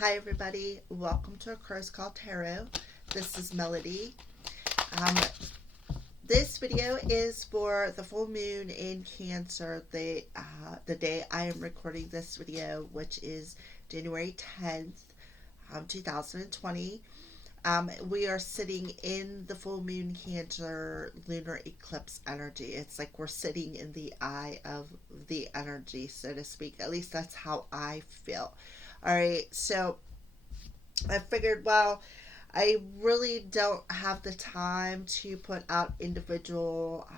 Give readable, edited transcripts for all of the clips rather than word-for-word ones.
Hi everybody, welcome to A Crow's Call Tarot. This is Melody. Um, this video is for the full moon in Cancer, the day I am recording this video, which is January 10th, 2020. We are sitting in the full moon Cancer lunar eclipse energy. It's like we're sitting in the eye of the energy, so to speak. At least that's how I feel. All right, so I figured, well, I really don't have the time to put out individual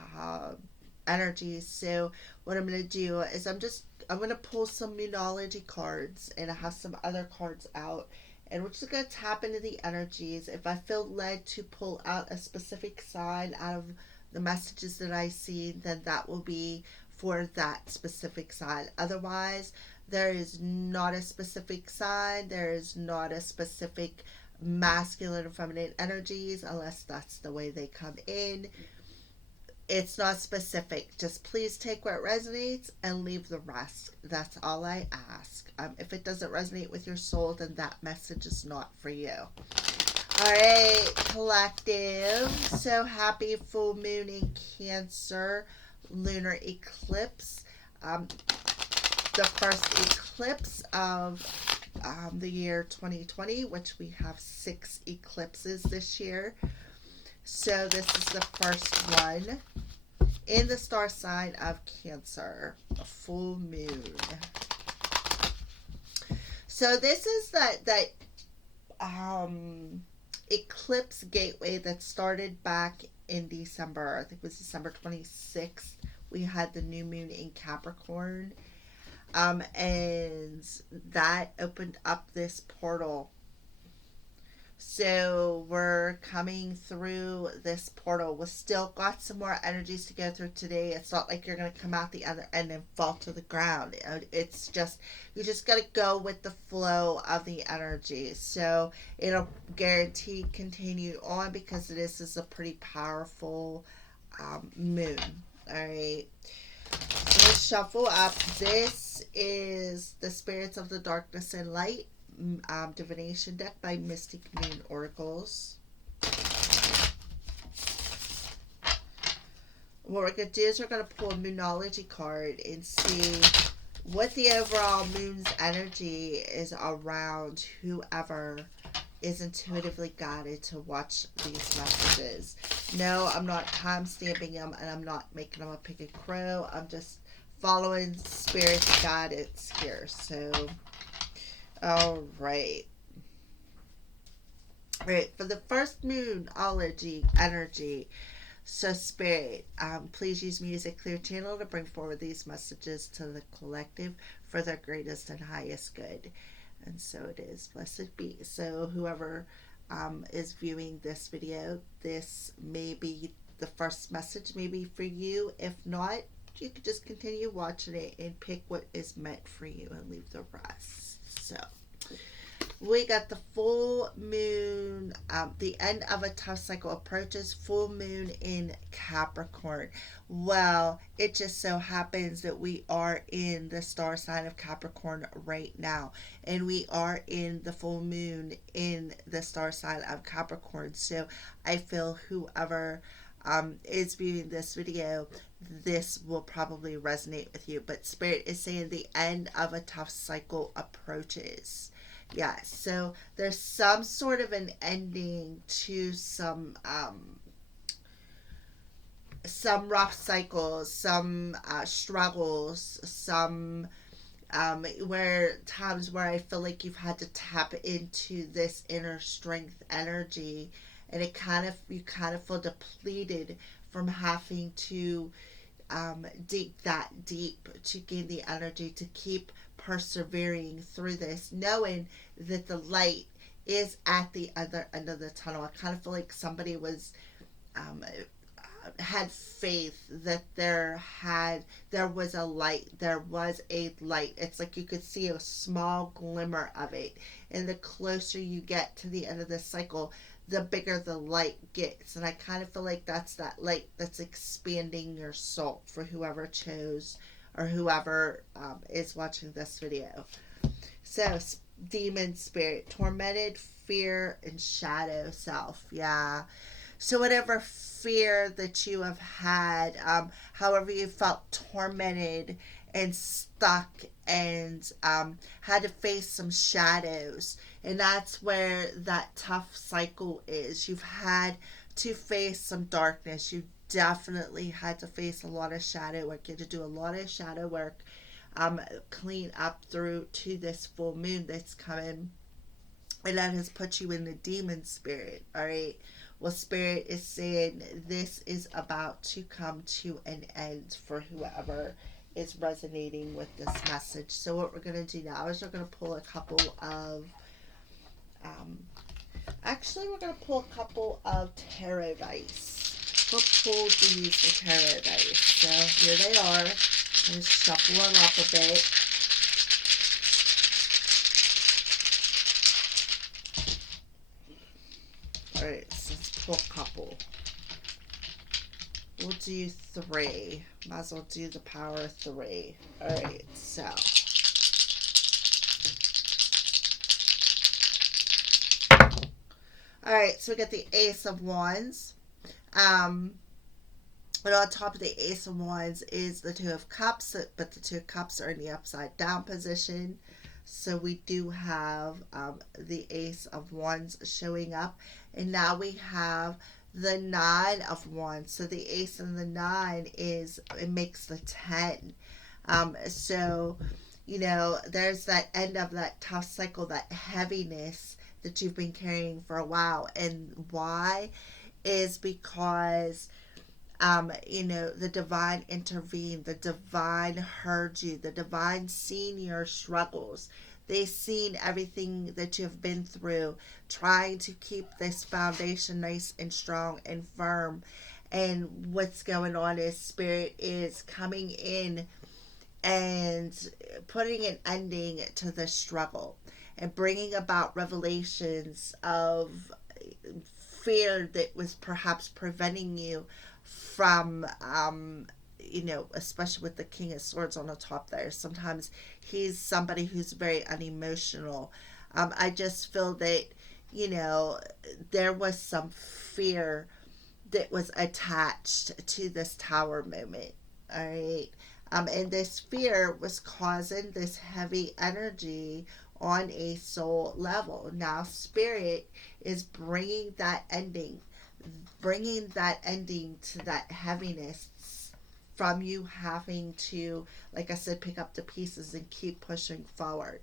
energies. So what I'm going to do is I'm going to pull some Moonology cards, and I have some other cards out. And we're just going to tap into the energies. If I feel led to pull out a specific sign out of the messages that I see, then that will be for that specific sign. Otherwise, there is not a specific sign. There is not a specific masculine and feminine energies unless that's the way they come in. It's not specific. Just please take what resonates and leave the rest. That's all I ask. If it doesn't resonate with your soul, then that message is not for you. All right, collective. So happy full moon in Cancer, lunar eclipse. The first eclipse of the year 2020, which we have 6 eclipses this year. So this is the first one in the star sign of Cancer, a full moon. So this is that eclipse gateway that started back in December. I think it was December 26th. We had the new moon in Capricorn. And that opened up this portal. So we're coming through this portal. We've still got some more energies to go through today. It's not like you're going to come out the other end and fall to the ground. It's just, you just got to go with the flow of the energy. So it'll guarantee continue on because this is a pretty powerful moon. All right. Let's shuffle up. This is the Spirits of the Darkness and Light divination deck by Mystic Moon Oracles. What we're going to do is we're going to pull a Moonology card and see what the overall moon's energy is around whoever is intuitively guided to watch these messages. No, I'm not time stamping them, and I'm not making them a pick a crow. I'm just following spirit's guidance here. So, all right. All right, for the first Moonology energy, so spirit, please use music clear channel to bring forward these messages to the collective for their greatest and highest good. And so it is. Blessed be. So whoever is viewing this video, this may be the first message maybe for you. If not, you could just continue watching it and pick what is meant for you and leave the rest. So we got the full moon, the end of a tough cycle approaches, full moon in Capricorn. Well, it just so happens that we are in the star sign of Capricorn right now, and we are in the full moon in the star sign of Capricorn. So I feel whoever is viewing this video, this will probably resonate with you. But Spirit is saying the end of a tough cycle approaches. Yeah, so there's some sort of an ending to some rough cycles, some struggles, some where times where I feel like you've had to tap into this inner strength energy, and you kind of feel depleted from having to dig that deep to gain the energy to keep persevering through this, knowing that the light is at the other end of the tunnel. I kind of feel like somebody was had faith that there was a light. There was a light. It's like you could see a small glimmer of it, and the closer you get to the end of this cycle, the bigger the light gets. And I kind of feel like that's that light that's expanding your soul for whoever chose or whoever is watching this video. So, demon spirit, tormented, fear, and shadow self. Yeah. So, whatever fear that you have had, however you felt tormented and stuck and had to face some shadows, and that's where that tough cycle is. You've had to face some darkness. You definitely had to face a lot of shadow work. You had to do a lot of shadow work, clean up through to this full moon that's coming, and that has put you in the demon spirit. All right. Well, spirit is saying this is about to come to an end for whoever is resonating with this message. So what we're going to do now is we're going to pull a couple of um, actually, we're going to pull a couple of tarot dice. What pulls do you use for tarot dice? So here they are. I'm just shuffle them up a bit. Alright, so let's pull a couple. We'll do 3. Might as well do the power of 3. Alright, so. Alright, so we got the Ace of Wands. But on top of the Ace of Wands is the Two of Cups, but the Two of Cups are in the upside down position. So we do have the Ace of Wands showing up. And now we have the 9 of Wands. So the Ace and the 9 it makes the 10. So, you know, there's that end of that tough cycle, that heaviness that you've been carrying for a while. And why is because you know, the divine intervened, the divine heard you, the divine seen your struggles. They've seen everything that you've been through, trying to keep this foundation nice and strong and firm. And what's going on is spirit is coming in and putting an ending to the struggle and bringing about revelations of fear that was perhaps preventing you from you know, especially with the King of Swords on the top there. Sometimes he's somebody who's very unemotional. I just feel that, you know, there was some fear that was attached to this tower moment. All right. And this fear was causing this heavy energy on a soul level. Now, spirit is bringing that ending to that heaviness from you having to, like I said, pick up the pieces and keep pushing forward.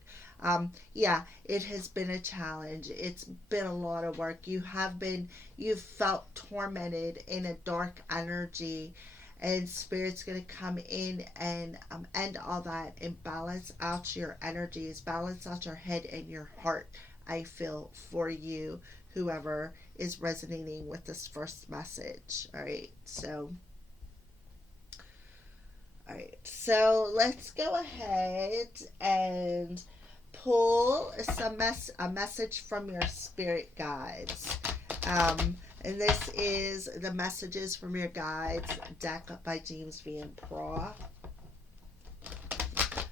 Yeah, it has been a challenge. It's been a lot of work. You've felt tormented in a dark energy, and spirit's going to come in and end all that and balance out your energies, balance out your head and your heart. I feel for you, whoever is resonating with this first message. All right, so let's go ahead and pull a message from your spirit guides. And this is the Messages from Your Guides deck by James Van Praagh.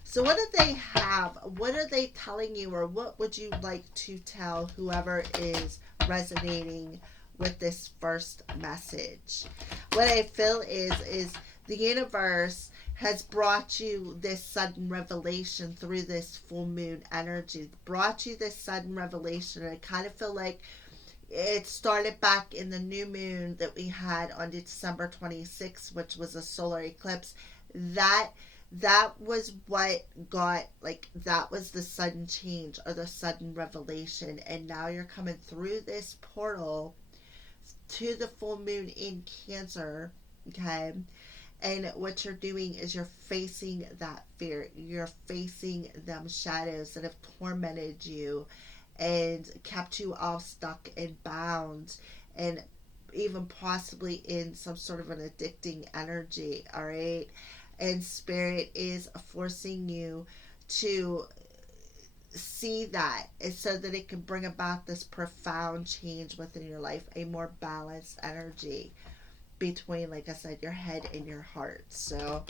So what do they have? What are they telling you, or what would you like to tell whoever is resonating with this first message? What I feel is the universe has brought you this sudden revelation through this full moon energy, brought you this sudden revelation. And I kind of feel like it started back in the new moon that we had on December 26th, which was a solar eclipse. That was what got, like, that was the sudden change or the sudden revelation. And now you're coming through this portal to the full moon in Cancer, okay? And what you're doing is you're facing that fear. You're facing them shadows that have tormented you and kept you all stuck and bound and even possibly in some sort of an addicting energy, all right? And spirit is forcing you to see that so that it can bring about this profound change within your life, a more balanced energy between, like I said, your head and your heart. So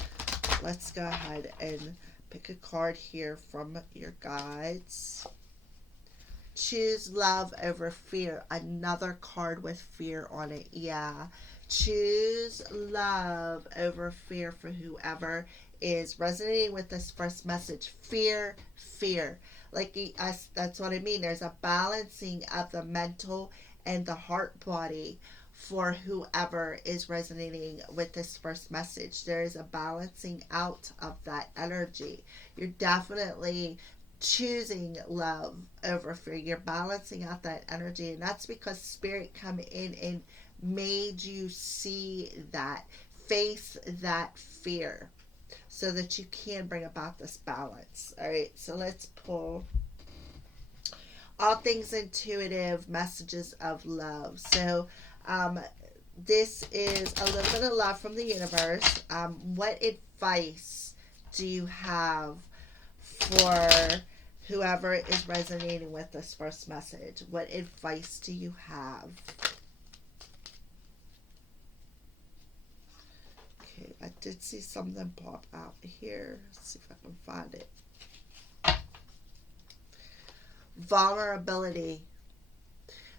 let's go ahead and Pick a card here from your guides. Choose love over fear. Another card with fear on it. Yeah. Choose love over fear for whoever is resonating with this first message. Fear, fear. Like that's what I mean. There's a balancing of the mental and the heart body for whoever is resonating with this first message. There is a balancing out of that energy. You're definitely choosing love over fear. You're balancing out that energy, and that's because spirit come in and made you see that, face that fear, so that you can bring about this balance. All right, so let's pull all things intuitive, messages of love. So this is a little bit of love from the universe. What advice do you have for whoever is resonating with this first message? What advice do you have? Okay, I did see something pop out here. Let's see if I can find it. Vulnerability.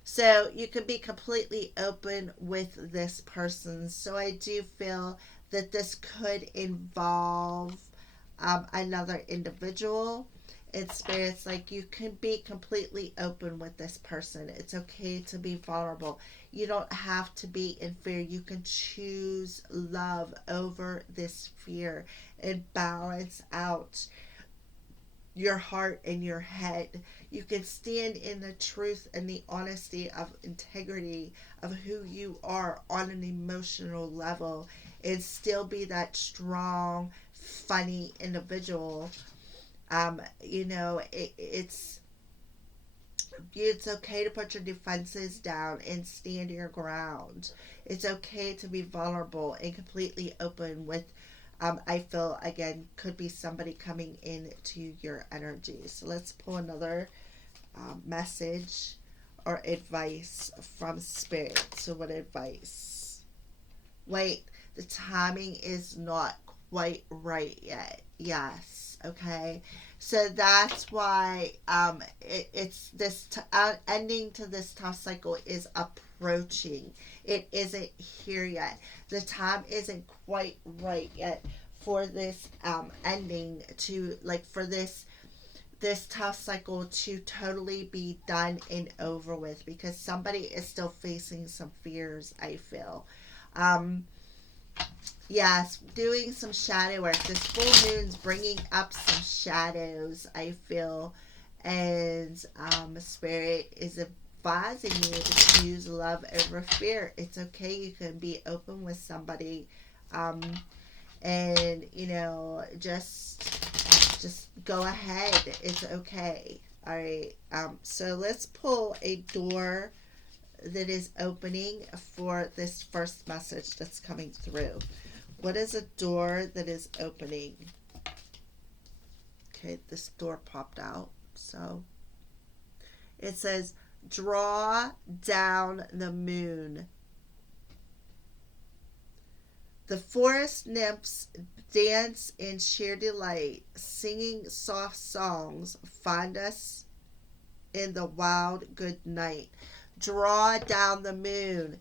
So you can be completely open with this person. So I do feel that this could involve another individual. In spirits, like, you can be completely open with this person. It's okay to be vulnerable. You don't have to be in fear. You can choose love over this fear and balance out your heart and your head. You can stand in the truth and the honesty of integrity of who you are on an emotional level and still be that strong, funny individual. It's okay to put your defenses down and stand your ground. It's okay to be vulnerable and completely open with I feel, again, could be somebody coming into your energy. So let's pull another message or advice from spirit. So what advice? Wait, the timing is not quite right yet. Yes. Okay. So that's why it's this ending to this tough cycle is approaching. It isn't here yet. The time isn't quite right yet for this ending to, like, for this tough cycle to totally be done and over with, because somebody is still facing some fears, I feel. Yes, doing some shadow work. This full moon's bringing up some shadows, I feel. And Spirit is advising you to choose love over fear. It's okay. You can be open with somebody. And, just go ahead. It's okay. All right. So let's pull a door that is opening for this first message that's coming through. What is a door that is opening? Okay, this door popped out. So it says, draw down the moon. The forest nymphs dance in sheer delight, singing soft songs. Find us in the wild good night. Draw down the moon.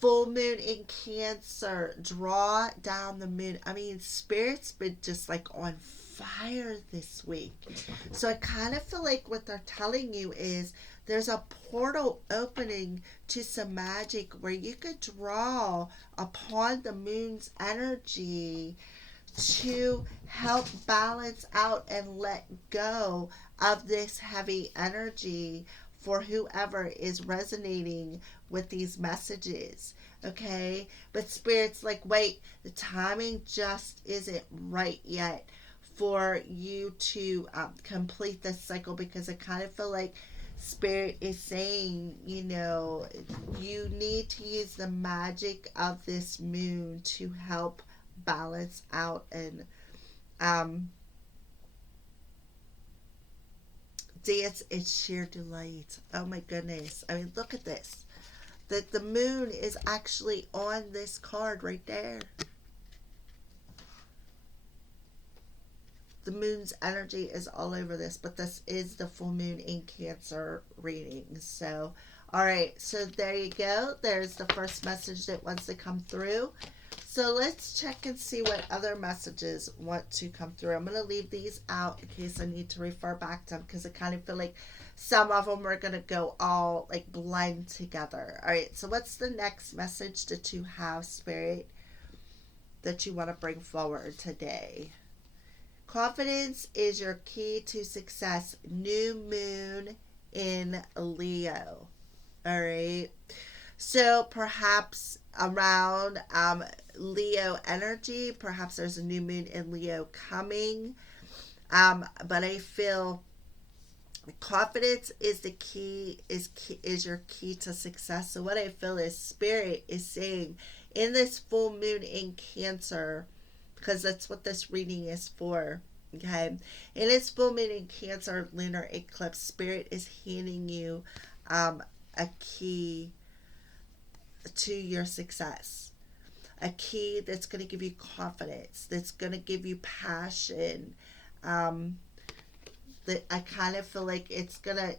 Full moon in Cancer. Draw down the moon. I mean, Spirit's been just like on fire this week. So I kind of feel like what they're telling you is there's a portal opening to some magic where you could draw upon the moon's energy to help balance out and let go of this heavy energy for whoever is resonating with these messages. Okay, but Spirit's like, wait, the timing just isn't right yet for you to complete this cycle, because I kind of feel like Spirit is saying, you need to use the magic of this moon to help balance out and dance in sheer delight. Oh my goodness. I mean, look at this. The moon is actually on this card right there. the moon's energy is all over this, but this is the full moon in Cancer reading. So, all right, so there you go. There's the first message that wants to come through. So let's check and see what other messages want to come through. I'm going to leave these out in case I need to refer back to them, because I kind of feel like some of them are going to go all like blend together. All right, so what's the next message that you have, Spirit, that you want to bring forward today? Confidence is your key to success. New moon in Leo. All right. So perhaps around Leo energy, perhaps there's a new moon in Leo coming. But I feel confidence is the key, is your key to success. So what I feel is Spirit is saying in this full moon in Cancer, because that's what this reading is for. Okay, in its full moon in Cancer lunar eclipse, Spirit is handing you a key to your success, a key that's going to give you confidence, that's going to give you passion. That I kind of feel like it's gonna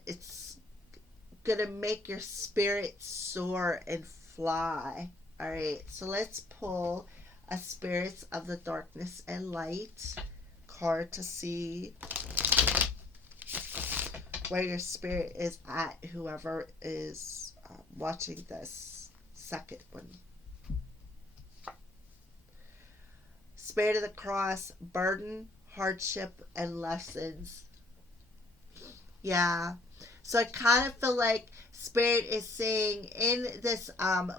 make your spirit soar and fly. All right, so let's pull a Spirits of the Darkness and Light card to see where your spirit is at, whoever is watching this second one. Spirit of the Cross, burden, hardship, and lessons. Yeah. So I kind of feel like Spirit is saying in this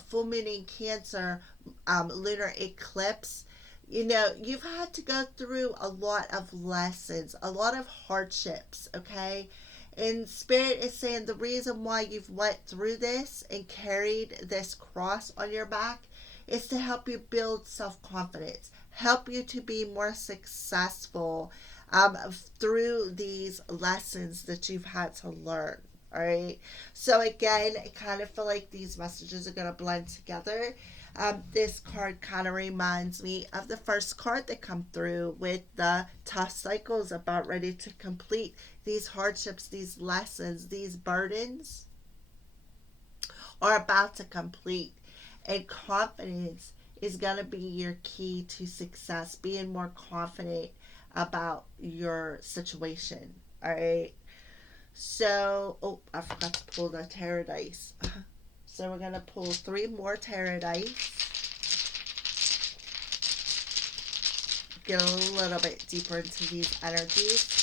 full moon in Cancer lunar eclipse, you know, you've had to go through a lot of lessons, a lot of hardships, okay? And Spirit is saying the reason why you've went through this and carried this cross on your back is to help you build self-confidence, help you to be more successful through these lessons that you've had to learn. All right. So again, I kind of feel like these messages are going to blend together. This card kind of reminds me of the first card that come through with the tough cycles about ready to complete. These hardships, these lessons, these burdens are about to complete. And confidence is going to be your key to success, being more confident about your situation. All right. So, oh, I forgot to pull the tarot dice. So we're going to pull 3 more tarot dice. Get a little bit deeper into these energies.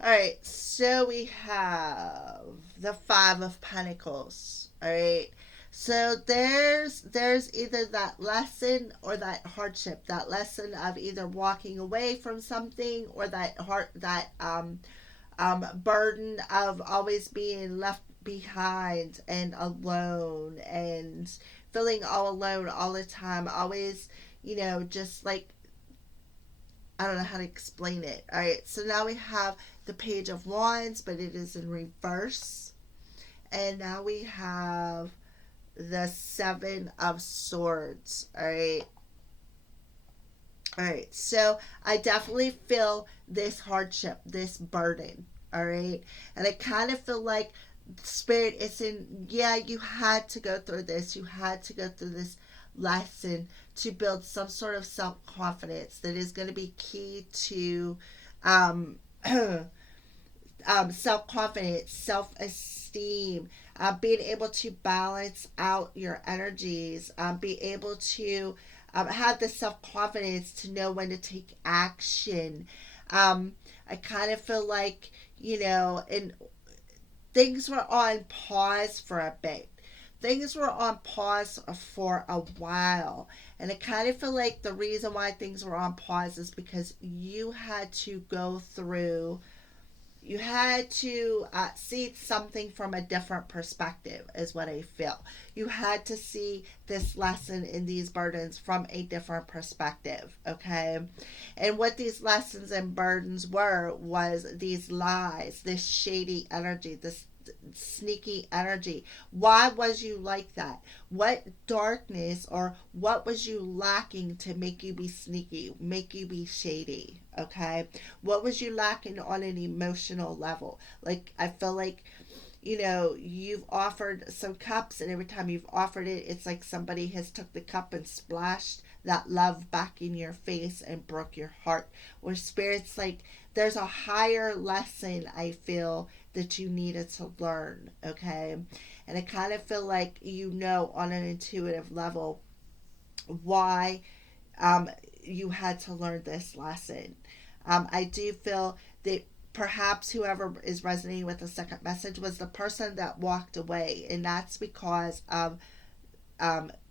All right, so we have the 5 of Pentacles. All right, so there's either that lesson or that hardship, that lesson of either walking away from something, or that burden of always being left behind and alone and feeling all alone all the time, always, you know, just like, I don't know how to explain it. All right, so now we have the Page of Wands, but it is in reverse. And now we have the 7 of Swords. All right. All right, so I definitely feel this hardship, this burden. All right, and I kind of feel like Spirit is in, yeah, you had to go through this. You had to go through this lesson to build some sort of self-confidence that is going to be key to self-confidence, self-esteem, being able to balance out your energies, be able to have the self-confidence to know when to take action. I kind of feel like, you know, and things were on pause for a bit. Things were on pause for a while. And I kind of feel like the reason why things were on pause is because you had to go through You had to see something from a different perspective, is what I feel. You had to see this lesson in these burdens from a different perspective, okay? And what these lessons and burdens were was these lies, this shady energy, this sneaky energy. Why was you like that? What darkness or what was you lacking to make you be sneaky, make you be shady? Okay. What was you lacking on an emotional level? Like, I feel like, you've offered some cups, and every time you've offered it, it's like somebody has took the cup and splashed that love back in your face and broke your heart. Where spirit's like, there's a higher lesson, I feel, that you needed to learn, okay? And I kind of feel like, on an intuitive level, why you had to learn this lesson. I do feel that perhaps whoever is resonating with the second message was the person that walked away, and that's because of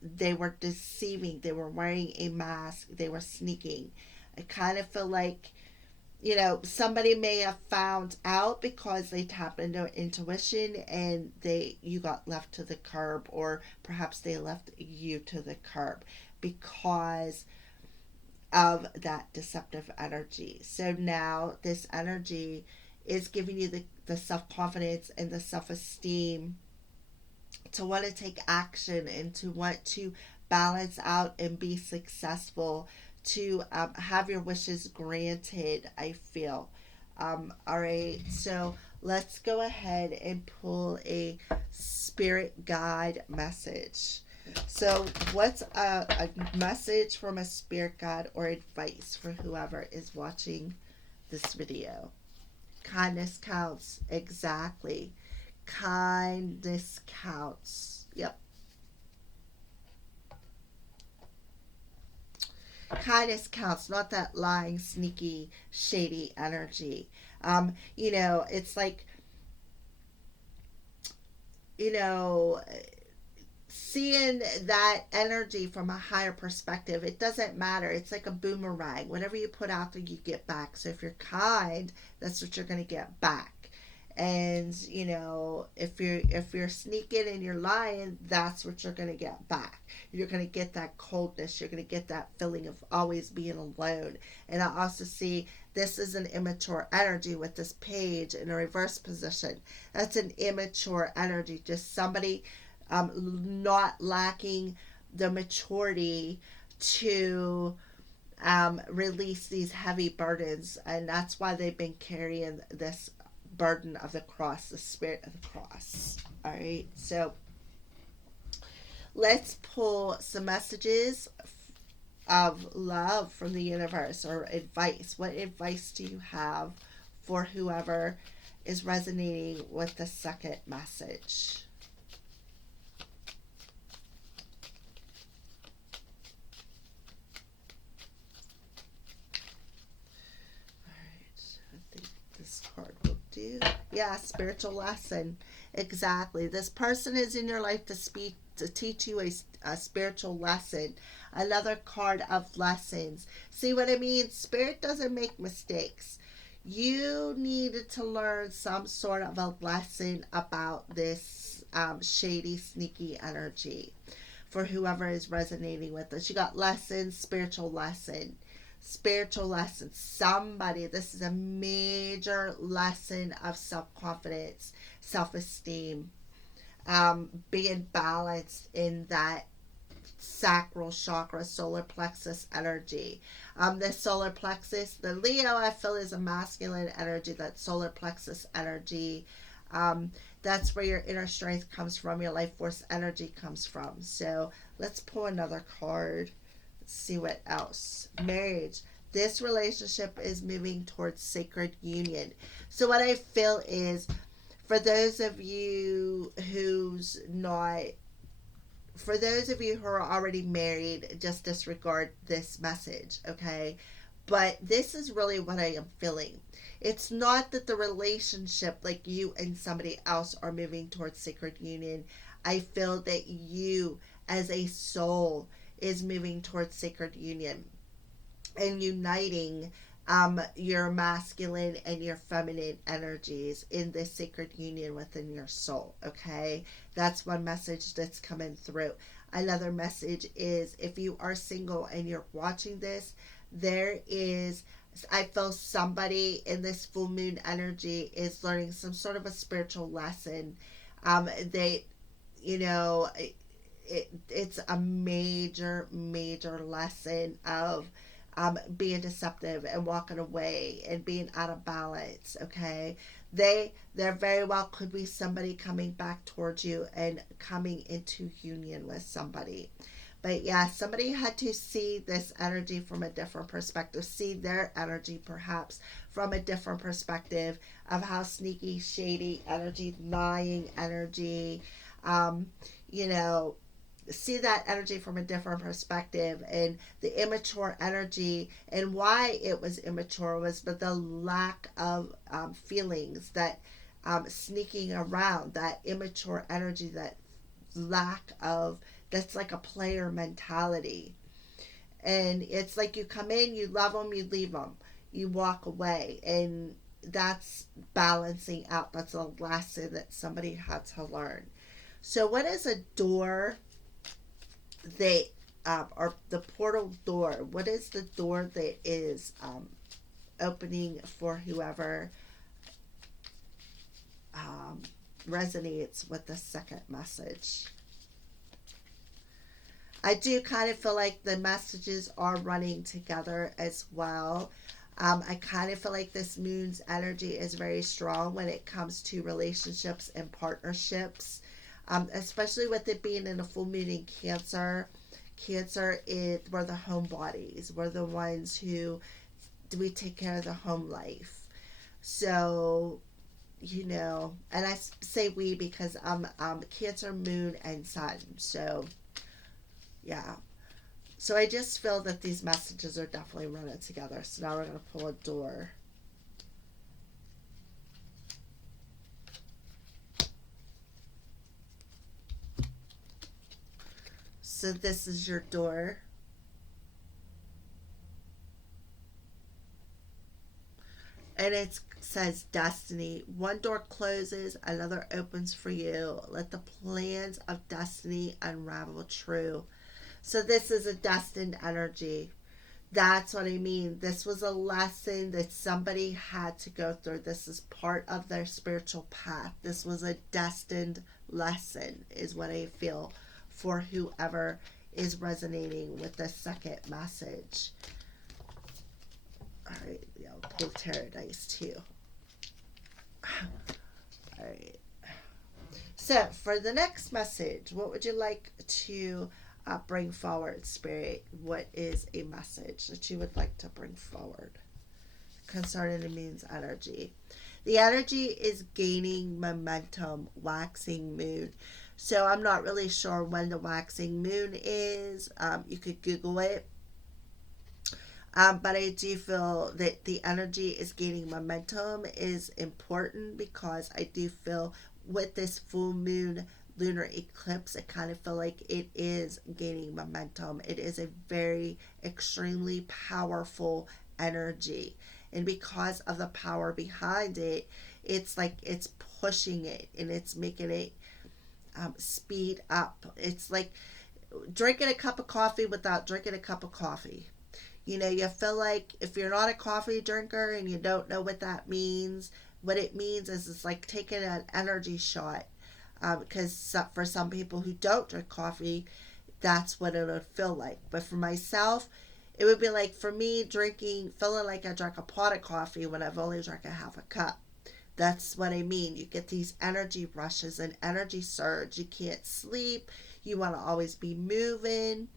they were deceiving, they were wearing a mask, they were sneaking. I kind of feel like, somebody may have found out because they tapped into intuition and you got left to the curb, or perhaps they left you to the curb because of that deceptive energy. So now this energy is giving you the self-confidence and the self-esteem to want to take action and to want to balance out and be successful, to have your wishes granted, I feel. All right, so let's go ahead and pull a spirit guide message. So, what's a message from a spirit guide or advice for whoever is watching this video? Kindness counts. Exactly. Kindness counts. Yep. Kindness counts, not that lying, sneaky, shady energy. It's like, you know, seeing that energy from a higher perspective, it doesn't matter. It's like a boomerang. Whatever you put out there, you get back. So if you're kind, that's what you're going to get back. And if you're sneaking and you're lying, that's what you're going to get back. You're going to get that coldness. You're going to get that feeling of always being alone. And I also see this is an immature energy with this page in a reverse position. That's an immature energy. Just somebody not lacking the maturity to release these heavy burdens, and that's why they've been carrying this burden of the cross, the spirit of the cross. All right, so let's pull some messages of love from the universe, or advice. What advice do you have for whoever is resonating with the second message? Card will do. Yeah, spiritual lesson. Exactly. This person is in your life to teach you a spiritual lesson. Another card of lessons. See what I mean? Spirit doesn't make mistakes. You needed to learn some sort of a lesson about this shady, sneaky energy for whoever is resonating with us. You got lessons, spiritual lesson. Spiritual lesson. Somebody, this is a major lesson of self-confidence, self-esteem, being balanced in that sacral chakra, solar plexus energy. The solar plexus, the Leo, I feel, is a masculine energy. That solar plexus energy, that's where your inner strength comes from, your life force energy comes from. So let's pull another card. See what else. Marriage. This relationship is moving towards sacred union. So what I feel is, for those of you who are already married, just disregard this message, okay? But this is really what I am feeling. It's not that the relationship, like you and somebody else, are moving towards sacred union. I feel that you as a soul is moving towards sacred union and uniting your masculine and your feminine energies in this sacred union within your soul. Okay, that's one message that's coming through. Another message is, if you are single and you're watching this, there is, I feel somebody in this full moon energy is learning some sort of a spiritual lesson. They, you know, it's a major lesson of being deceptive and walking away and being out of balance. Okay, there very well could be somebody coming back towards you and coming into union with somebody. But yeah, somebody had to see this energy from a different perspective, see their energy perhaps from a different perspective of how sneaky, shady energy, lying energy, um, you know, see that energy from a different perspective, and the immature energy, and why it was immature was but the lack of feelings that sneaking around, that immature energy, that lack of, that's like a player mentality. And it's like you come in, you love them, you leave them, you walk away, and that's balancing out. That's a lesson that somebody had to learn. So what is a door? They or the portal door, what is the door that is opening for whoever um, resonates with the second message? I do kind of feel like the messages are running together as well. I kind of feel like this moon's energy is very strong when it comes to relationships and partnerships, especially with it being in a full moon in Cancer. Cancer is, we're the homebodies. We're the ones who, do we take care of the home life. So, you know, and I say we because I'm Cancer moon and sun. So, yeah. So I just feel that these messages are definitely running together. So now we're going to pull a door. So this is your door. And it says destiny. One door closes, another opens for you. Let the plans of destiny unravel true. So this is a destined energy. That's what I mean. This was a lesson that somebody had to go through. This is part of their spiritual path. This was a destined lesson, is what I feel for whoever is resonating with the second message. All right, yeah, I'll pull tarot dice too. All right. So for the next message, what would you like to bring forward, Spirit? What is a message that you would like to bring forward concerning the moon's energy? The energy is gaining momentum, waxing moon. So I'm not really sure when the waxing moon is. You could Google it. But I do feel that the energy is gaining momentum is important, because I do feel with this full moon lunar eclipse, I kind of feel like it is gaining momentum. It is a very extremely powerful energy. And because of the power behind it, it's like it's pushing it and it's making it speed up. It's like drinking a cup of coffee without drinking a cup of coffee. You know, you feel like if you're not a coffee drinker and you don't know what that means, what it means is it's like taking an energy shot. Because for some people who don't drink coffee, that's what it would feel like. But for myself, it would be like, for me, feeling like I drank a pot of coffee when I've only drank a half a cup. That's what I mean. You get these energy rushes and energy surge. You can't sleep. You want to always be moving.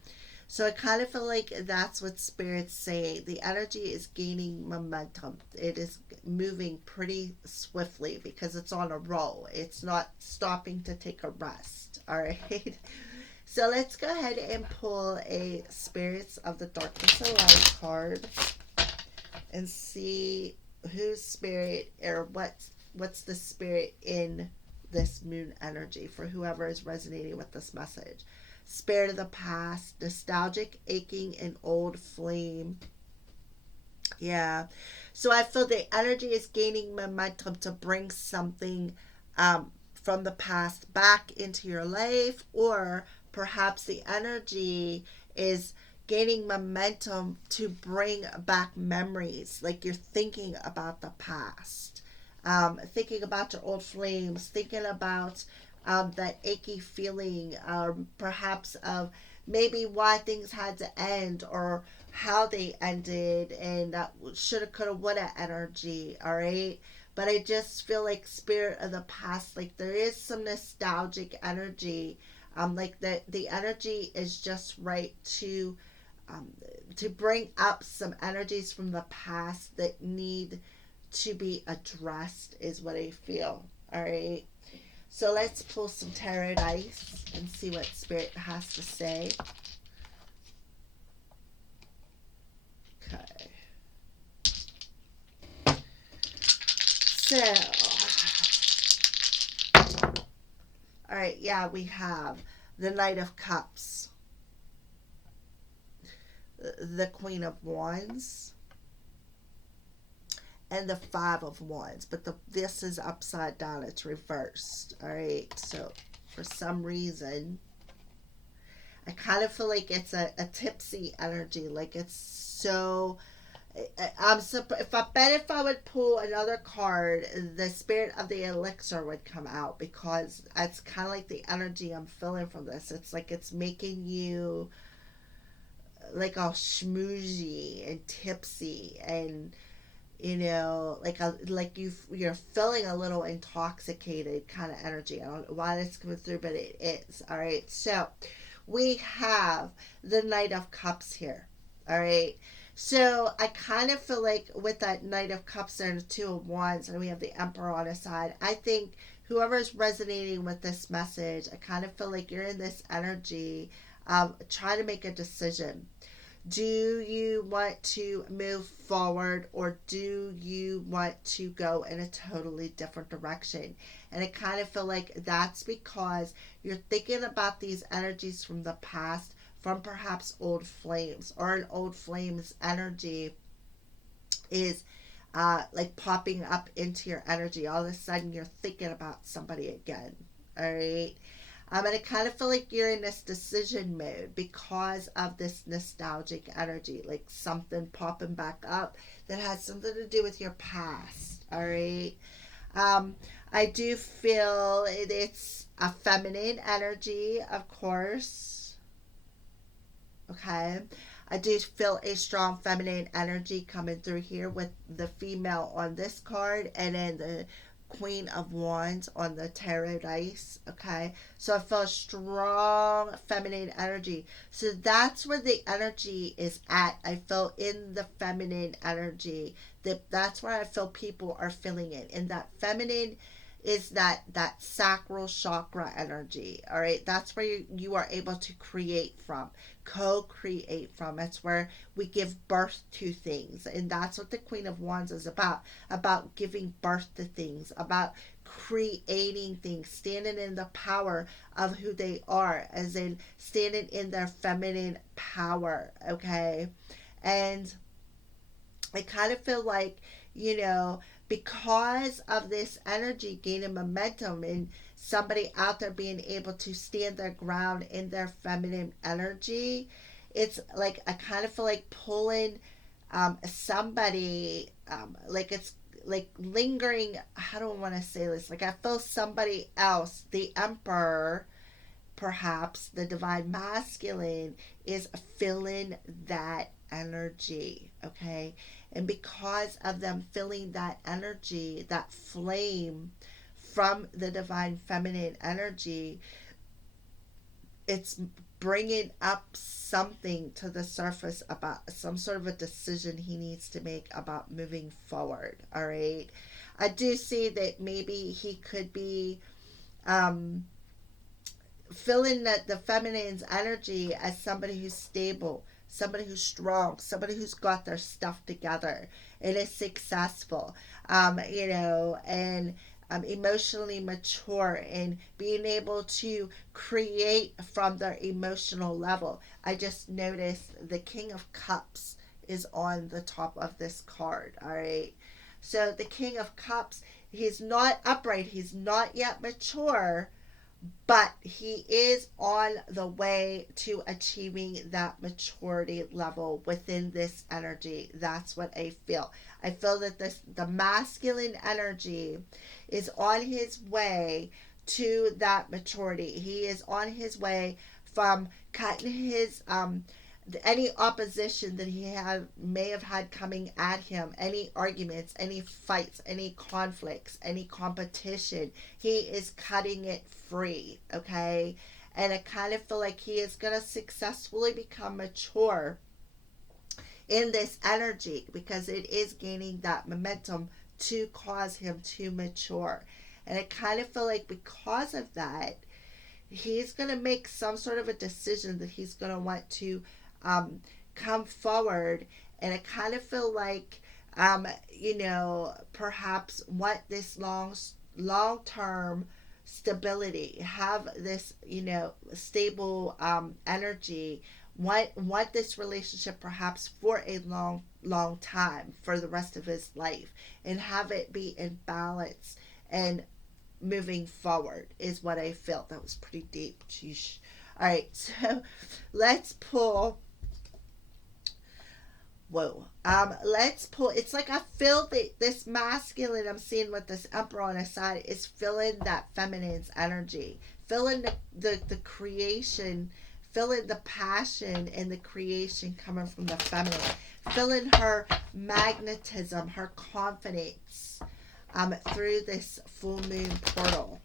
So I kind of feel like that's what Spirit's saying. The energy is gaining momentum. It is moving pretty swiftly because it's on a roll. It's not stopping to take a rest. All right. So let's go ahead and pull a Spirits of the Darkness and Light card and see whose spirit, or what's the spirit in this moon energy for whoever is resonating with this message. Spirit of the past, nostalgic, aching, and old flame. Yeah. So I feel the energy is gaining momentum to bring something from the past back into your life, or perhaps the energy is gaining momentum to bring back memories. Like you're thinking about the past, thinking about your old flames, thinking about that achy feeling, perhaps of maybe why things had to end, or how they ended, and that shoulda, coulda, woulda energy. All right. But I just feel like spirit of the past, like there is some nostalgic energy. Like the energy is just right um, to bring up some energies from the past that need to be addressed, is what I feel. All right. So let's pull some tarot dice and see what spirit has to say. Okay. So, all right, yeah, we have the Knight of Cups, the Queen of Wands, and the Five of Wands. But this is upside down, it's reversed. All right, so for some reason, I kind of feel like it's a tipsy energy. Like it's so. If I bet if I would pull another card, the spirit of the elixir would come out, because it's kind of like the energy I'm feeling from this. It's like it's making you like all schmoozy and tipsy, and like you're feeling a little intoxicated kind of energy. I don't know why this coming through, but it is. All right, so we have the Knight of Cups here. All right. So I kind of feel like with that Knight of Cups there and the Two of Wands, and we have the Emperor on his side, I think whoever's resonating with this message, I kind of feel like you're in this energy of trying to make a decision. Do you want to move forward, or do you want to go in a totally different direction? And I kind of feel like that's because you're thinking about these energies from the past, from perhaps old flames, or an old flames energy is like popping up into your energy. All of a sudden you're thinking about somebody again. All right. And I kind of feel like you're in this decision mode because of this nostalgic energy, like something popping back up that has something to do with your past. All right. Um, I do feel it's a feminine energy, of course. Okay. I do feel a strong feminine energy coming through here with the female on this card, and then the Queen of Wands on the tarot dice. Okay. So I feel strong feminine energy. So that's where the energy is at. I feel in the feminine energy. That's where I feel people are feeling it. And that feminine is that sacral chakra energy. All right. That's where you are able to create from, co-create from. That's where we give birth to things, and that's what the Queen of Wands is about giving birth to things, about creating things, standing in the power of who they are, as in standing in their feminine power. Okay. And I kind of feel like, because of this energy gaining momentum, and somebody out there being able to stand their ground in their feminine energy, it's like I kind of feel like pulling somebody, like it's like lingering. How do I want to say this? Like I feel somebody else, the Emperor, perhaps the divine masculine, is feeling that energy. Okay. And because of them feeling that energy, that flame from the divine feminine energy, it's bringing up something to the surface about some sort of a decision he needs to make about moving forward. All right. I do see that maybe he could be um, feeling that the feminine's energy as somebody who's stable, somebody who's strong, somebody who's got their stuff together and is successful, and emotionally mature, and being able to create from their emotional level. I just noticed the King of Cups is on the top of this card. All right. So the King of Cups, he's not upright. He's not yet mature, but he is on the way to achieving that maturity level within this energy. That's what I feel. I feel that the masculine energy is on his way to that maturity. He is on his way from cutting his any opposition that may have had coming at him, any arguments, any fights, any conflicts, any competition. He is cutting it free, okay? And I kind of feel like he is going to successfully become mature in this energy because it is gaining that momentum to cause him to mature. And I kind of feel like because of that, he's going to make some sort of a decision that he's going to want to come forward. And I kind of feel like, perhaps want this long term stability, have this, stable energy, want this relationship perhaps for a long time, for the rest of his life, and have it be in balance and moving forward is what I felt. That was pretty deep. Sheesh. All right, so let's pull. Whoa. Let's pull. It's like I feel that this masculine I'm seeing with this Emperor on his side is feeling that feminine's energy, feeling the creation, feeling the passion and the creation coming from the feminine, feeling her magnetism, her confidence through this full moon portal.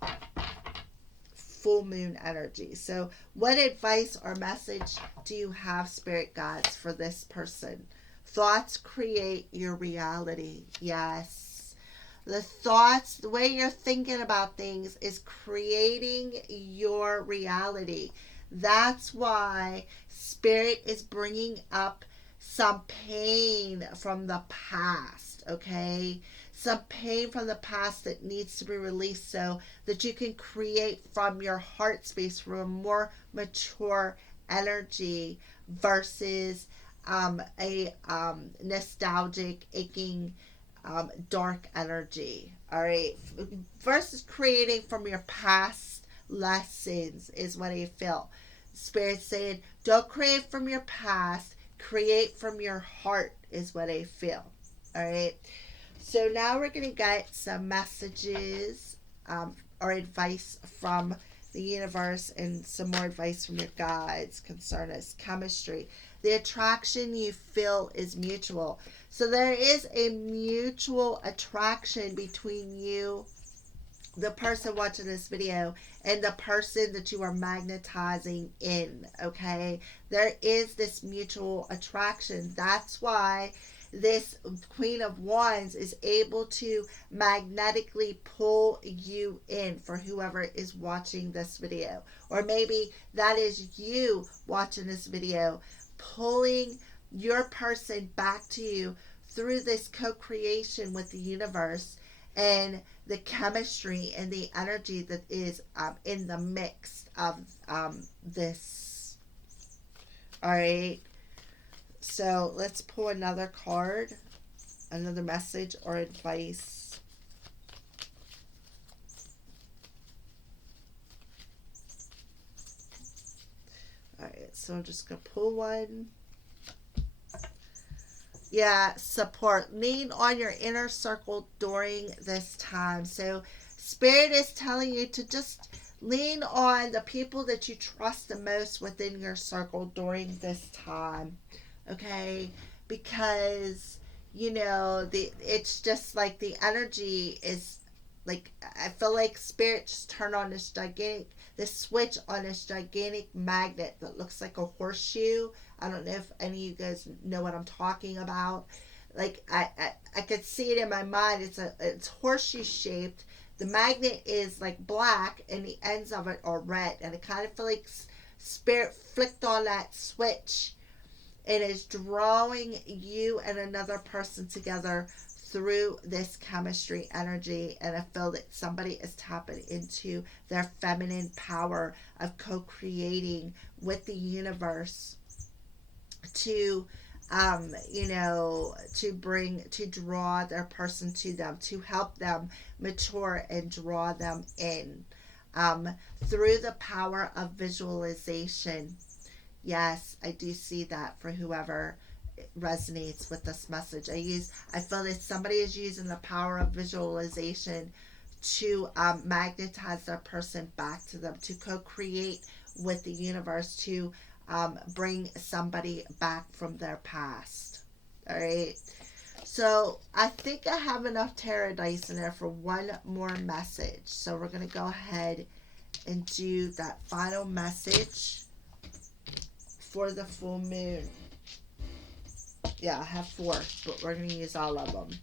Full moon energy. So what advice or message do you have, spirit guides, for this person? Thoughts create your reality. Yes. The thoughts, the way you're thinking about things is creating your reality. That's why spirit is bringing up some pain from the past, okay? Some pain from the past that needs to be released so that you can create from your heart space, from a more mature energy versus a nostalgic, aching, dark energy. All right. Versus creating from your past lessons is what I feel. Spirit saying, don't create from your past, create from your heart is what I feel. All right. So now we're going to get some messages or advice from the universe and some more advice from your guides concerning chemistry. The attraction you feel is mutual. So there is a mutual attraction between you, the person watching this video, and the person that you are magnetizing in, okay? There is this mutual attraction. That's why this Queen of Wands is able to magnetically pull you in for whoever is watching this video. Or maybe that is you watching this video, pulling your person back to you through this co-creation with the universe and the chemistry and the energy that is in the mix of this. All right. So let's pull another card, another message or advice. All right, so I'm just going to pull one. Yeah, support. Lean on your inner circle during this time. So Spirit is telling you to just lean on the people that you trust the most within your circle during this time. Okay, because it's just like the energy is like, I feel like Spirit just turned on this switch on this gigantic magnet that looks like a horseshoe. I don't know if any of you guys know what I'm talking about. Like I could see it in my mind. It's horseshoe shaped. The magnet is like black and the ends of it are red, and I kind of feel like Spirit flicked on that switch. It is drawing you and another person together through this chemistry energy. And I feel that somebody is tapping into their feminine power of co-creating with the universe to you know, to draw their person to them, to help them mature and draw them in, um, through the power of visualization. Yes, I do see that for whoever resonates with this message. I feel that somebody is using the power of visualization to magnetize their person back to them, to co-create with the universe, to bring somebody back from their past. All right. So I think I have enough tarot dice in there for one more message. So we're going to go ahead and do that final message for the full moon. Yeah, I have four, but we're going to use all of them.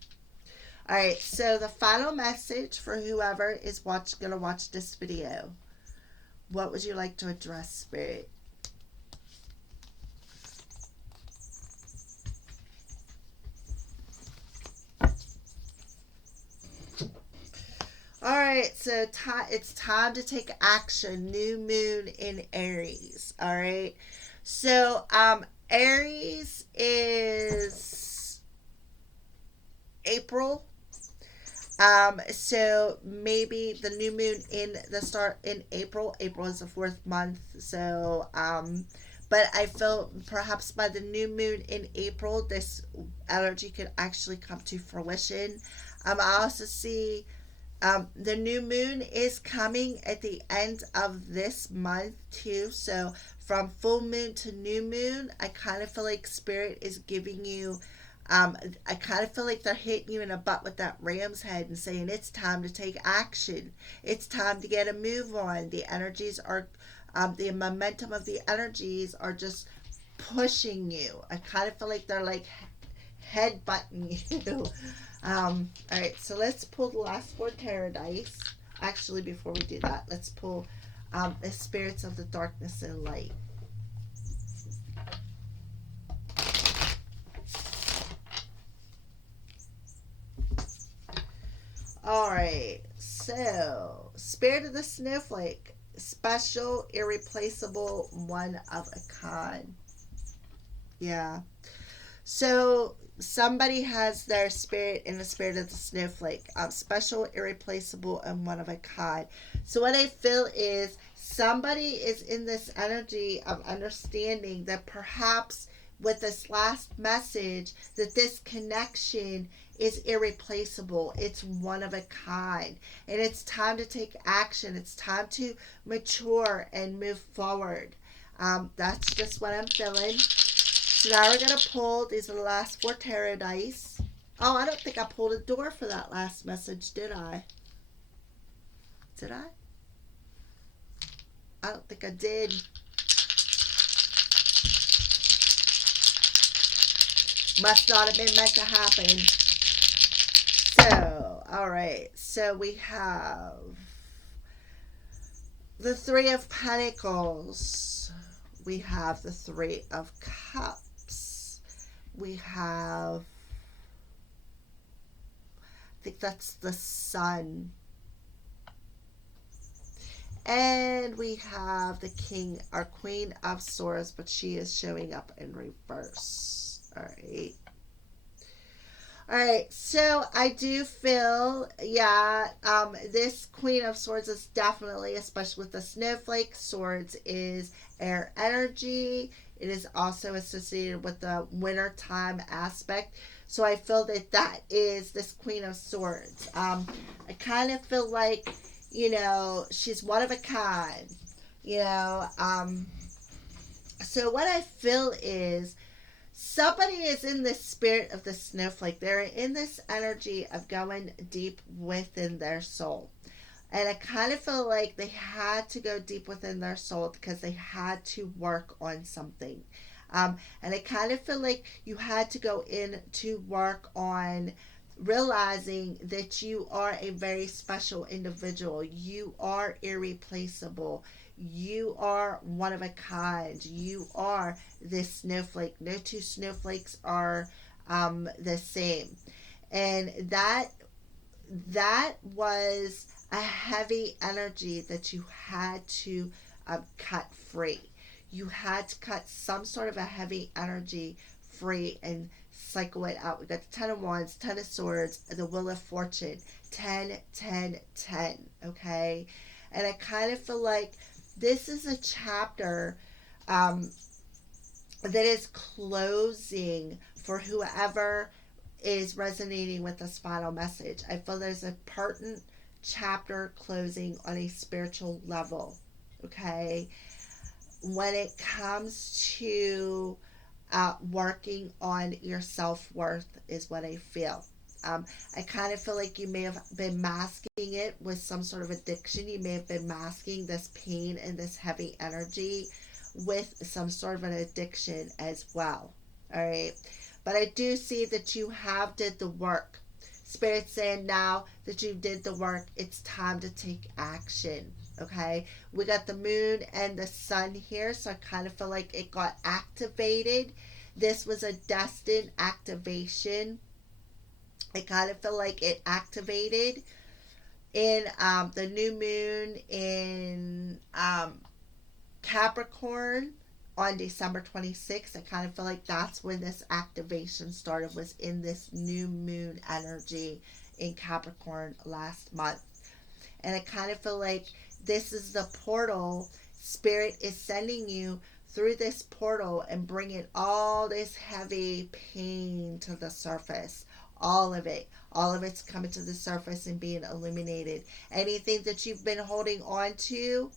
All right, so the final message for whoever is going to watch this video. What would you like to address, Spirit? All right, so it's time to take action. New moon in Aries. All right, so Aries is April. So maybe the new moon in the start in April. April is the fourth month. So, but I feel perhaps by the new moon in April, this energy could actually come to fruition. I also see the new moon is coming at the end of this month too. So from full moon to new moon, I kind of feel like Spirit is giving you. I kind of feel like they're hitting you in the butt with that ram's head and saying it's time to take action. It's time to get a move on. The energies are, the momentum of the energies are just pushing you. I kind of feel like they're like headbutting you. All right, so let's pull the last four tarot dice. Actually, before we do that, let's pull the spirits of the darkness and light. All right, so Spirit of the Snowflake, special, irreplaceable, one of a kind. Yeah. So somebody has their spirit in the spirit of the snowflake, special, irreplaceable, and one of a kind. So what I feel is somebody is in this energy of understanding that perhaps with this last message that this connection is irreplaceable. It's one of a kind. And it's time to take action. It's time to mature and move forward. That's just what I'm feeling. So now we're going to pull. These are the last four tarot dice. Oh, I don't think I pulled a door for that last message, did I? Did I? I don't think I did. Must not have been meant to happen. So, all right. So we have the Three of Pentacles. We have the Three of Cups. We have, I think that's the Sun. And we have the King, our Queen of Swords, but she is showing up in reverse. All right. All right, so I do feel, yeah, this Queen of Swords is definitely, especially with the snowflake, swords is air energy. It is also associated with the wintertime aspect. So I feel that that is this Queen of Swords. I kind of feel like, you know, she's one of a kind, you know. So what I feel is somebody is in the spirit of the snowflake. They're in this energy of going deep within their soul. And I kind of feel like they had to go deep within their soul because they had to work on something. And I kind of feel like you had to go in to work on realizing that you are a very special individual. You are irreplaceable. You are one of a kind. You are this snowflake. No two snowflakes are the same. And that was a heavy energy that you had to cut free. You had to cut some sort of a heavy energy free and cycle it out. We got the 10 of Wands, 10 of Swords, the Wheel of Fortune, 10, 10, 10. Okay. And I kind of feel like this is a chapter um, that is closing for whoever is resonating with this final message. I feel there's a important chapter closing on a spiritual level. Okay. When it comes to working on your self-worth is what I feel. I kind of feel like you may have been masking it with some sort of addiction. You may have been masking this pain and this heavy energy with some sort of an addiction as well. All right. But I do see that you have did the work. Spirit's saying now that you did the work, it's time to take action. Okay. We got the moon and the sun here. So I kind of feel like it got activated. This was a destined activation. I kind of feel like it activated in the new moon in Capricorn on December 26th. I kind of feel like that's when this activation started, was in this new moon energy in Capricorn last month. And I kind of feel like this is the portal. Spirit is sending you through this portal and bringing all this heavy pain to the surface. All of it. All of it's coming to the surface and being illuminated. Anything that you've been holding on to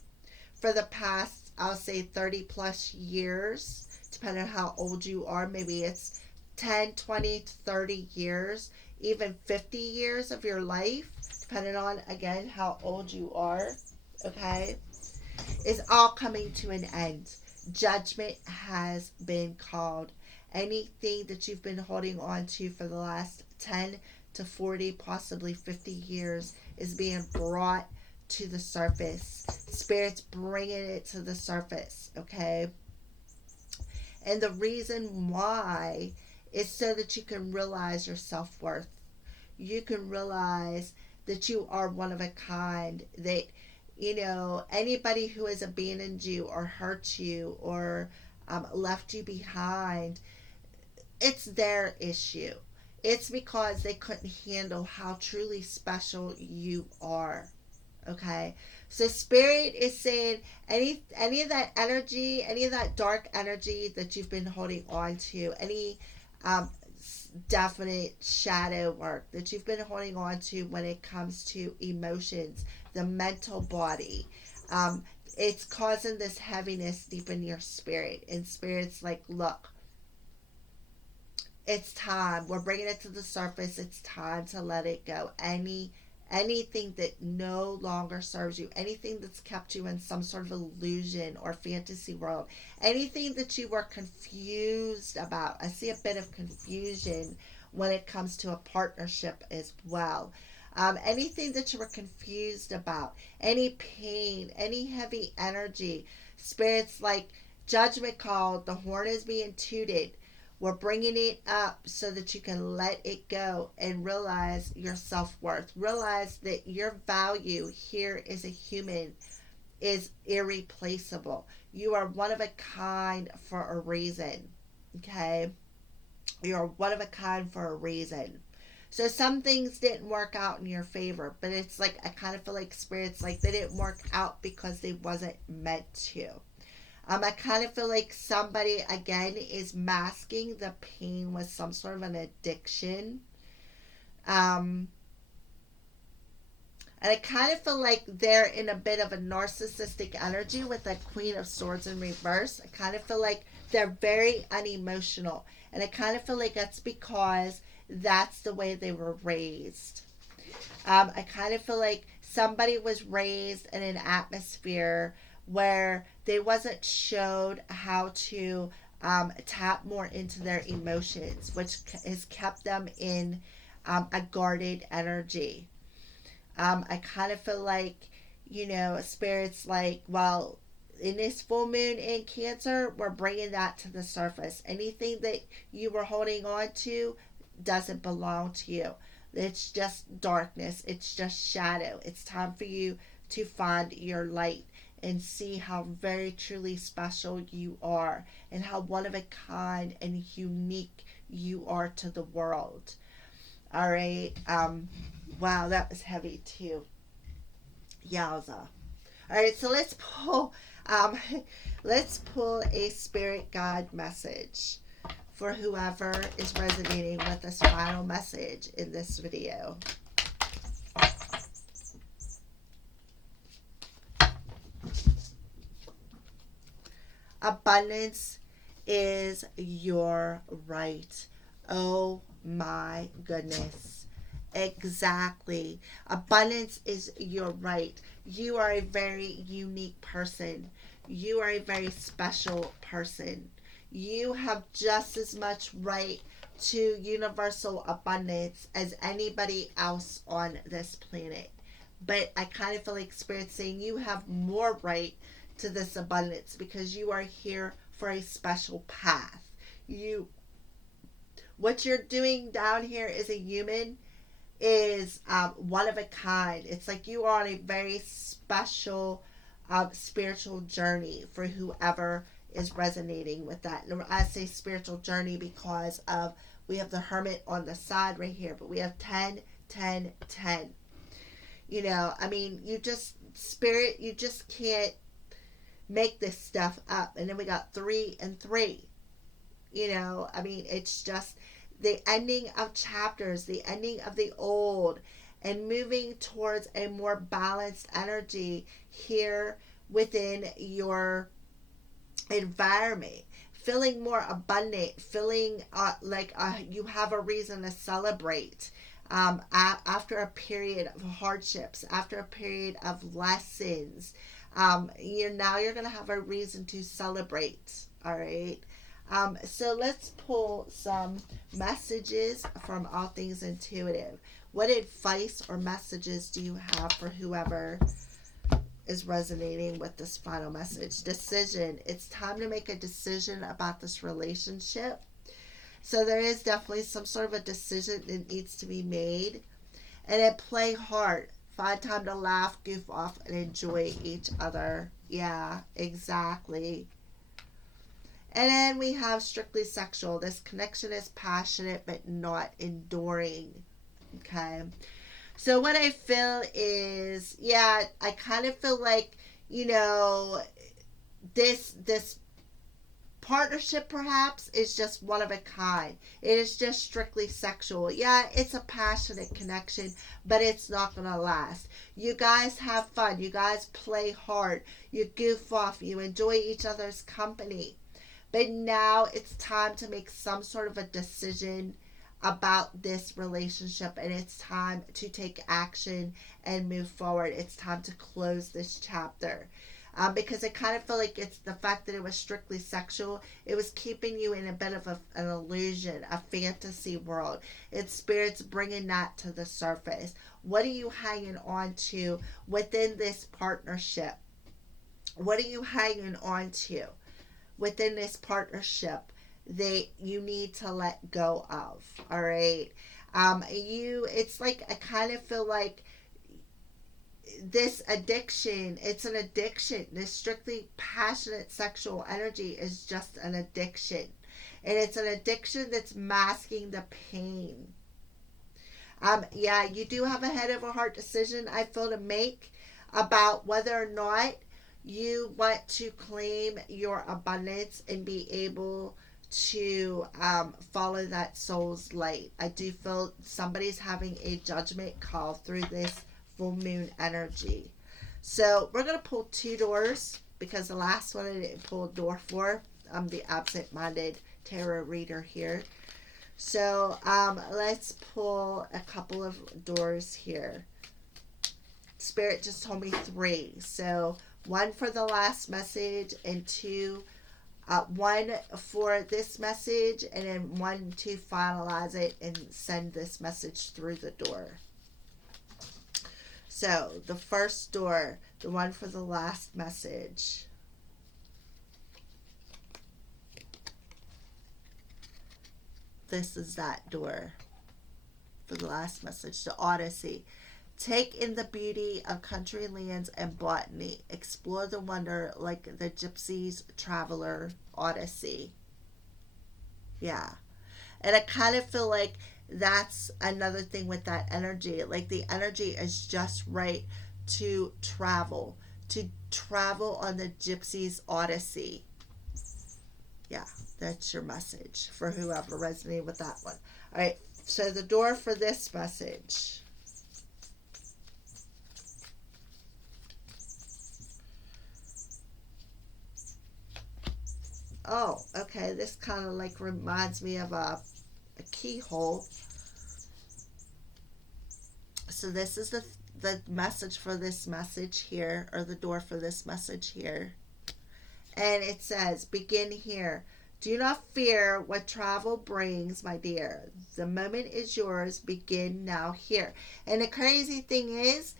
for the past, I'll say 30 plus years, depending on how old you are. Maybe it's 10, 20, 30 years, even 50 years of your life, depending on, again, how old you are. Okay? Is all coming to an end. Judgment has been called. Anything that you've been holding on to for the last 10 to 40, possibly 50 years is being brought to the surface. Spirit's bringing it to the surface, okay? And the reason why is so that you can realize your self-worth. You can realize that you are one of a kind, that, you know, anybody who has abandoned you or hurt you or left you behind, it's their issue. It's because they couldn't handle how truly special you are. Okay? So Spirit is saying any of that energy, any of that dark energy that you've been holding on to, any definite shadow work that you've been holding on to when it comes to emotions, the mental body, it's causing this heaviness deep in your spirit. And Spirit's like, look, it's time. We're bringing it to the surface. It's time to let it go. Anything that no longer serves you, anything that's kept you in some sort of illusion or fantasy world, anything that you were confused about. I see a bit of confusion when it comes to a partnership as well. Anything that you were confused about, any pain, any heavy energy, Spirit's like, judgment called, the horn is being tooted. We're bringing it up so that you can let it go and realize your self-worth. Realize that your value here as a human is irreplaceable. You are one of a kind for a reason. Okay? You are one of a kind for a reason. So some things didn't work out in your favor, but it's like, I kind of feel like Spirit's like, they didn't work out because they wasn't meant to. I kind of feel like somebody, again, is masking the pain with some sort of an addiction. And I kind of feel like they're in a bit of a narcissistic energy with the Queen of Swords in reverse. I kind of feel like they're very unemotional. And I kind of feel like that's because that's the way they were raised. I kind of feel like somebody was raised in an atmosphere where they wasn't showed how to tap more into their emotions, which has kept them in a guarded energy. I kind of feel like, you know, Spirit's like, well, in this full moon in Cancer, we're bringing that to the surface. Anything that you were holding on to doesn't belong to you. It's just darkness. It's just shadow. It's time for you to find your light and see how very truly special you are and how one of a kind and unique you are to the world. All right. Wow, that was heavy too. Yowza. All right, so um, let's pull a spirit guide message for whoever is resonating with this final message in this video. Abundance is your right. Oh my goodness. Exactly. Abundance is your right. You are a very unique person. You are a very special person. You have just as much right to universal abundance as anybody else on this planet. But I kind of feel like Spirit saying you have more right to this abundance because you are here for a special path. You, what you're doing down here as a human is one of a kind. It's like you are on a very special spiritual journey for whoever is resonating with that. And I say spiritual journey because of we have the Hermit on the side right here, but we have 10, 10, 10. You know, I mean, you just, spirit, you just can't make this stuff up. And then we got 3 and 3. You know, I mean, it's just the ending of chapters, the ending of the old, and moving towards a more balanced energy here within your environment. Feeling more abundant, feeling like you have a reason to celebrate after a period of hardships, after a period of lessons. Now you're going to have a reason to celebrate. All right. So let's pull some messages from All Things Intuitive. What advice or messages do you have for whoever is resonating with this final message? Decision. It's time to make a decision about this relationship. So there is definitely some sort of a decision that needs to be made. And then play hard. Find time to laugh, goof off, and enjoy each other. Yeah, exactly. And then we have strictly sexual. This connection is passionate but not enduring. Okay. So what I feel is, yeah, I kind of feel like, this partnership perhaps is just one of a kind. It is just strictly sexual. Yeah, it's a passionate connection, but it's not going to last. You guys have fun. You guys play hard. You goof off. You enjoy each other's company. But now it's time to make some sort of a decision about this relationship, and it's time to take action and move forward. It's time to close this chapter. Because I kind of feel like it's the fact that it was strictly sexual. It was keeping you in a bit of an illusion, a fantasy world. It's spirits bringing that to the surface. What are you hanging on to within this partnership? What are you hanging on to within this partnership that you need to let go of? All right. It's like, I kind of feel like this addiction, it's an addiction. This strictly passionate sexual energy is just an addiction. And it's an addiction that's masking the pain. You do have a head over heart decision, I feel, to make about whether or not you want to claim your abundance and be able to follow that soul's light. I do feel somebody's having a judgment call through this full moon energy. So we're going to pull 2 doors because the last one I didn't pull a door for. I'm the absent-minded tarot reader here. So let's pull a couple of doors here. Spirit just told me 3. So 1 for the last message, and 2, 1 for this message, and then 1 to finalize it and send this message through the door. So the first door, the 1 for the last message. This is that door for the last message, the Odyssey. Take in the beauty of country lands and botany. Explore the wonder like the gypsy's traveler odyssey. Yeah. And I kind of feel like that's another thing with that energy. Like the energy is just right to travel on the gypsy's odyssey. Yeah, that's your message for whoever resonated with that one. All right, so the door for this message. Oh, okay. This kind of like reminds me of a keyhole. So this is the message for this message here, or the door for this message here. And it says, begin here. Do not fear what travel brings, my dear. The moment is yours. Begin now here. And the crazy thing is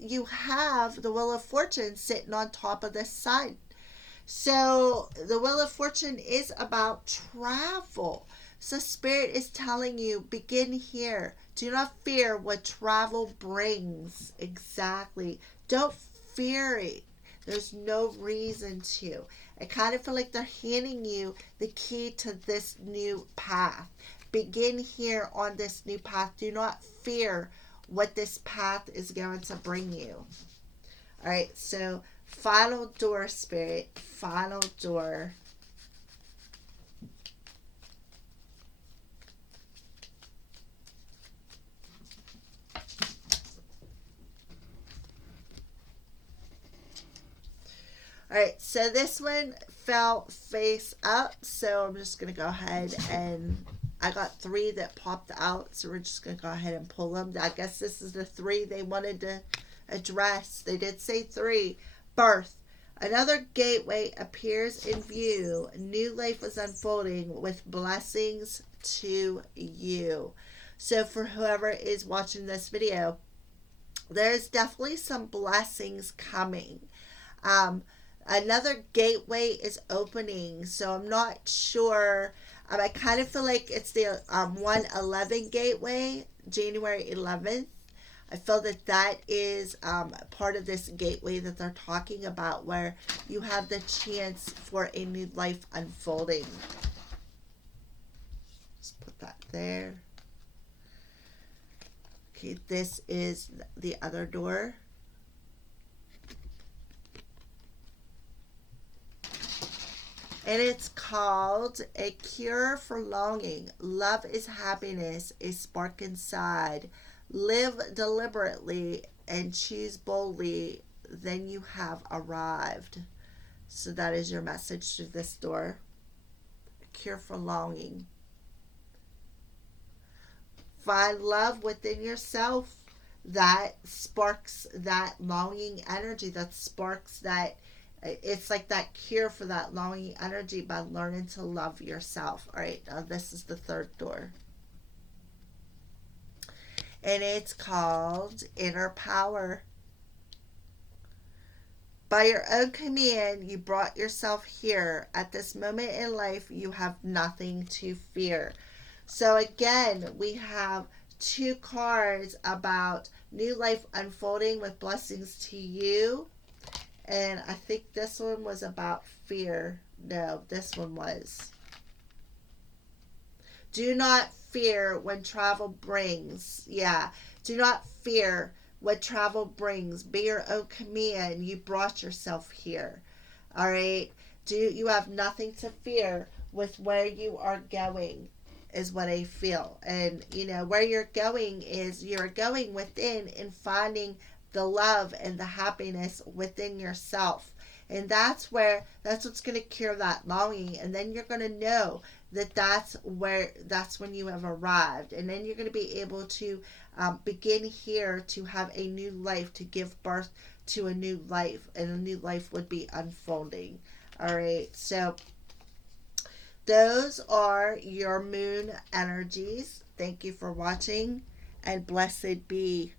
you have the Wheel of Fortune sitting on top of the sun. So the Wheel of Fortune is about travel. So Spirit is telling you, begin here. Do not fear what travel brings. Exactly. Don't fear it. There's no reason to. I kind of feel like they're handing you the key to this new path. Begin here on this new path. Do not fear what this path is going to bring you. All right, so final door, Spirit. Final door. All right, so this one fell face up, so I'm just going to go ahead and I got 3 that popped out, so we're just going to go ahead and pull them. I guess this is the 3 they wanted to address. They did say 3. Birth. Another gateway appears in view. New life is unfolding with blessings to you. So for whoever is watching this video, there's definitely some blessings coming. Another gateway is opening, so I'm not sure. I kind of feel like it's the 111 gateway, January 11th. I feel that that is part of this gateway that they're talking about, where you have the chance for a new life unfolding. Just put that there. Okay, this is the other door. And it's called A Cure for Longing. Love is happiness, a spark inside. Live deliberately and choose boldly, then you have arrived. So that is your message to this door. A cure for longing. Find love within yourself that sparks that longing energy, that sparks that. It's like that cure for that longing energy by learning to love yourself. All right, now this is the third door. And it's called Inner Power. By your own command, you brought yourself here. At this moment in life, you have nothing to fear. So again, we have 2 cards about new life unfolding with blessings to you. And I think this one was about fear. No, this one was. Do not fear when travel brings. Yeah. Do not fear what travel brings. Be your own command. You brought yourself here. All right. You have nothing to fear with where you are going, is what I feel. And where you're going is you're going within and finding the love and the happiness within yourself. And that's what's going to cure that longing. And then you're going to know that that's when you have arrived. And then you're going to be able to begin here to have a new life, to give birth to a new life. And a new life would be unfolding. All right. So those are your moon energies. Thank you for watching, and blessed be.